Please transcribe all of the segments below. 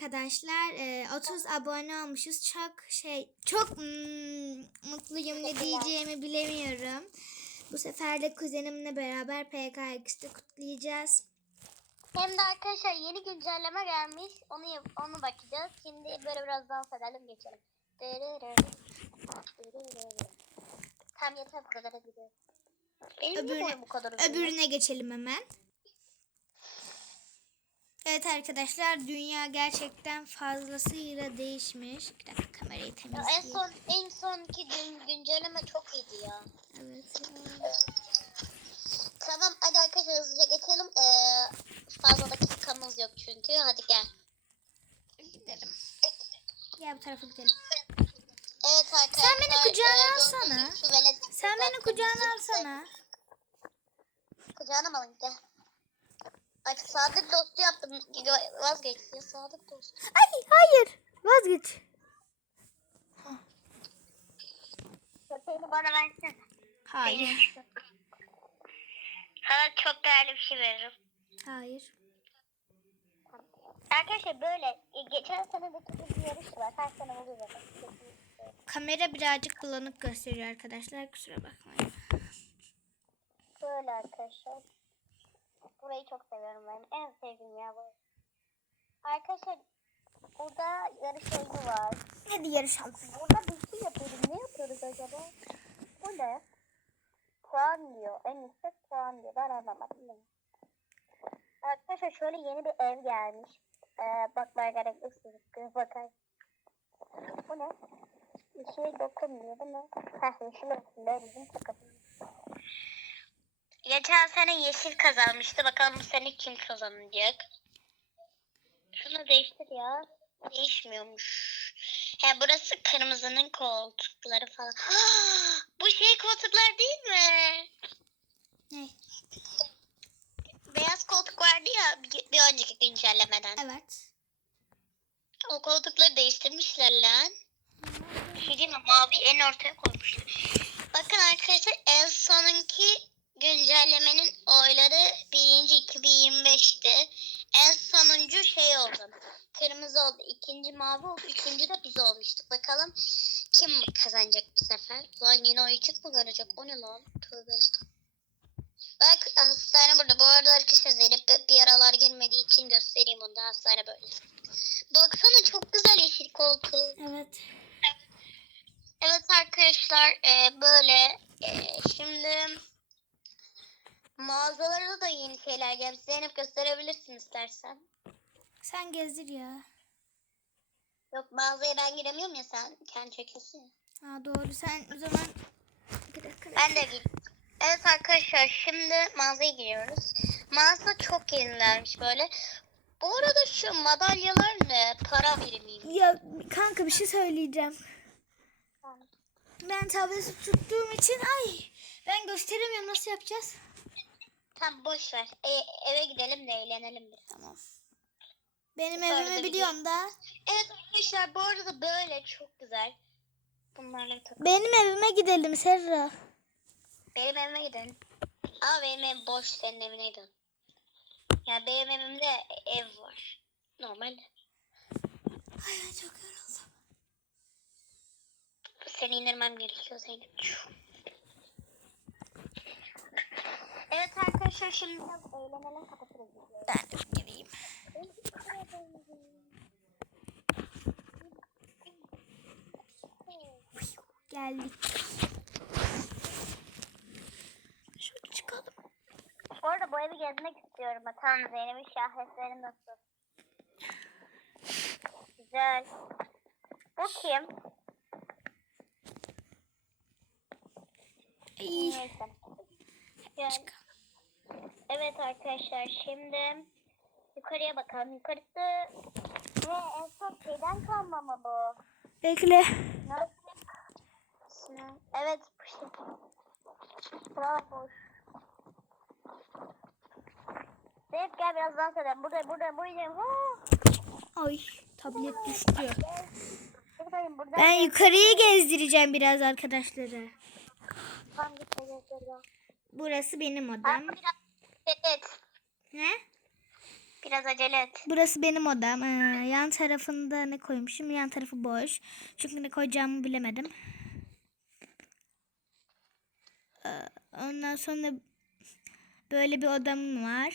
arkadaşlar. Ee, 30 abone olmuşuz. Çok şey çok hmm, mutluyum. Ne diyeceğimi bilemiyorum. Bu sefer de kuzenimle beraber PKX'de kutlayacağız. Hem de arkadaşlar yeni güncelleme gelmiş. Onu onu bakacağız. Şimdi böyle biraz dans edelim geçelim. Tam yeter bu kadar gidiyor. Benim Öbürüne, bu kadar öbürüne geçelim hemen. Evet arkadaşlar dünya gerçekten fazlasıyla değişmiş. Bir dakika kamerayı Ya en temizleyeyim. son en sonki gün güncelleme çok iyiydi ya. Evet. Tamam hadi arkadaşlar hızlıca geçelim. Ee, fazla dakikamız yok çünkü. Hadi gel. Gidelim. Gel bu tarafa gidelim. Evet arkadaşlar. Sen beni kucağına ee, alsana. Sen beni kucağına alsana. Kucağına mı alayım gel. Bak sadık dostu yaptım. Vazgeç ya sadık dost. Ay hayır. Vazgeç. Köpeğini bana versene. Hayır. Sana çok değerli bir şey veririm. Hayır. Arkadaşlar böyle e, geçen sene de bir yarış var. Her sene oluyor zaten. Kamera birazcık bulanık gösteriyor arkadaşlar. Kusura bakmayın. Böyle arkadaşlar. Burayı çok seviyorum ben. En sevdiğim yer bu. Arkadaşlar burada yarış oyunu var. Hadi yarışalım. Burada bir şey yapıyoruz. Ne yapıyoruz acaba? Bu ne? Puan diyor. En yüksek puan diyor. Ben anlamadım. Arkadaşlar şöyle yeni bir ev gelmiş. Ee, bakmaya gerek yok. Bakar. Bu ne? Yeşil dokunmuyor değil mi? Heh yeşil olsun. be, bizim takımımız. Geçen sene yeşil kazanmıştı. Bakalım bu sene kim kazanacak? Şunu değiştir ya. Değişmiyormuş. He burası kırmızının koltukları falan. bu şey koltuklar değil mi? Ne? Beyaz koltuk vardı ya bir, bir önceki güncellemeden. Evet. O koltukları değiştirmişler lan. Bir şey mi? Mavi en ortaya koymuşlar. Bakın arkadaşlar en sonunki güncellemenin oyları birinci 2025'ti. En sonuncu şey oldu. Kırmızı oldu. ikinci mavi oldu. Üçüncü de biz olmuştuk. Bakalım kim kazanacak bu sefer? Lan yine oy çık mı görecek? O ne lan? Tövbe estağfurullah. Bak hastane burada. Bu arada arkadaşlar Zeynep bir aralar girmediği için göstereyim onu da hastane böyle. Baksana çok güzel yeşil koltuğu. Evet. Evet arkadaşlar e, böyle e, şimdi mağazalarda da yeni şeyler gelmiş. Zeynep gösterebilirsin istersen. Sen gezdir ya. Yok mağazaya ben giremiyorum ya sen kendi çekiyorsun ya. Ha doğru sen o zaman bir dakika. Ben de gir. Evet arkadaşlar şimdi mağazaya giriyoruz. Mağaza çok yenilenmiş böyle. Bu arada şu madalyalar ne? Para birimi. Ya kanka bir şey söyleyeceğim. Ben tableti tuttuğum için ay ben gösteremiyorum nasıl yapacağız? Tamam boş ver. E, eve gidelim de eğlenelim biraz. Tamam. Benim evimi biliyorum da. Evet arkadaşlar bu arada böyle çok güzel. Bunlarla takıl. Benim evime gidelim Serra. Benim evime gidin. Ama benim ev boş senin evine gidin. Ya benim evimde ev var. Normal. Ay ben çok yoruldum. Seni indirmem gerekiyor Zeynep. Evet arkadaşlar şimdi eğlenelim kapatırız. Ben de gireyim. Geldik. Şöyle çıkalım. Bu arada bu evi gezmek istiyorum. Bakalım Zeynep'in şahesleri nasıl? Güzel. Bu kim? İyi. Neyse. Gel. Evet arkadaşlar şimdi yukarıya bakalım. Yukarısı ne en son şeyden kalma mı bu? Bekle. Evet bu şey. Bravo. Zeynep gel biraz dans edelim. Burada burada burada. Ha! Ay tablet düştü. Buradayım. Ben yukarıyı gezdireceğim biraz arkadaşları. Tam bir şey göstereceğim. Burası benim Ben odam. biraz evet. Ne? Biraz acele et. Burası benim odam. Ee, yan tarafında ne koymuşum? Yan tarafı boş. Çünkü ne koyacağımı bilemedim. Ee, ondan sonra böyle bir odam var.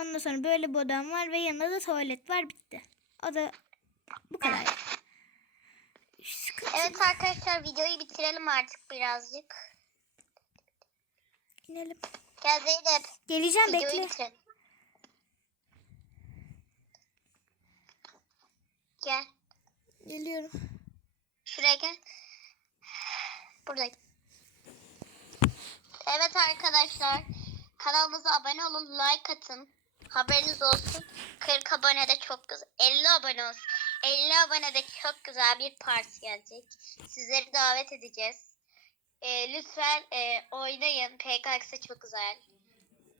Ondan sonra böyle bir odam var ve yanında da tuvalet var. Bitti. O da bu kadar. Sıkıntı Evet arkadaşlar videoyu bitirelim artık birazcık. inelim. Gel Zeynep. Geleceğim Videoyu bekle. bitirelim. Gel. Geliyorum. Şuraya gel. Buradayım. Evet arkadaşlar. Kanalımıza abone olun. Like atın. Haberiniz olsun. 40 abonede çok güzel. 50 abone olsun. 50 abonede çok güzel bir parti gelecek. Sizleri davet edeceğiz. Ee, lütfen e, oynayın. PKX'e çok güzel.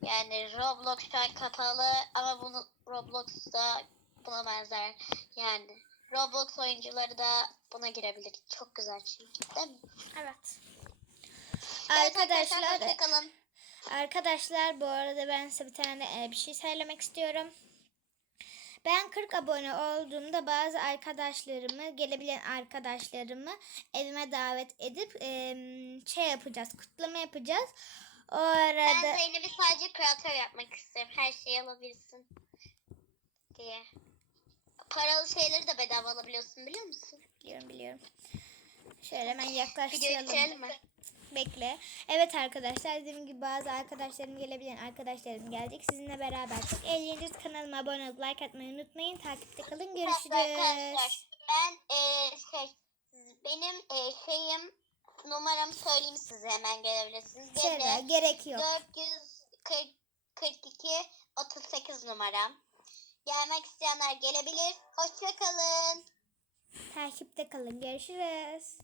Yani Roblox şu an kapalı ama bunu Roblox'ta buna benzer. Yani Roblox oyuncuları da buna girebilir. Çok güzel çünkü değil mi? Evet. Evet Arkadaşlar, hoşçakalın. arkadaşlar bu arada ben size bir tane e, bir şey söylemek istiyorum. Ben 40 abone olduğumda bazı arkadaşlarımı, gelebilen arkadaşlarımı evime davet edip e, şey yapacağız, kutlama yapacağız. O Ben arada Zeynep'i sadece kreatör yapmak isterim. Her şeyi alabilsin diye. Paralı şeyleri de bedava alabiliyorsun biliyor musun? biliyorum biliyorum. Şöyle hemen Videoyu yaklaştıralım. bitirelim mi? Bekle. Evet arkadaşlar dediğim gibi bazı arkadaşlarım gelebilen arkadaşlarım gelecek. Sizinle beraber çok eğleneceğiz. Kanalıma abone olup like atmayı unutmayın. Takipte kalın. Görüşürüz. Arkadaşlar ben e, şey benim e, şeyim numaramı söyleyeyim size hemen gelebilirsiniz. Söyle gerek yok. 442 38 numaram. Gelmek isteyenler gelebilir. Hoşçakalın. Takipte kalın. Görüşürüz.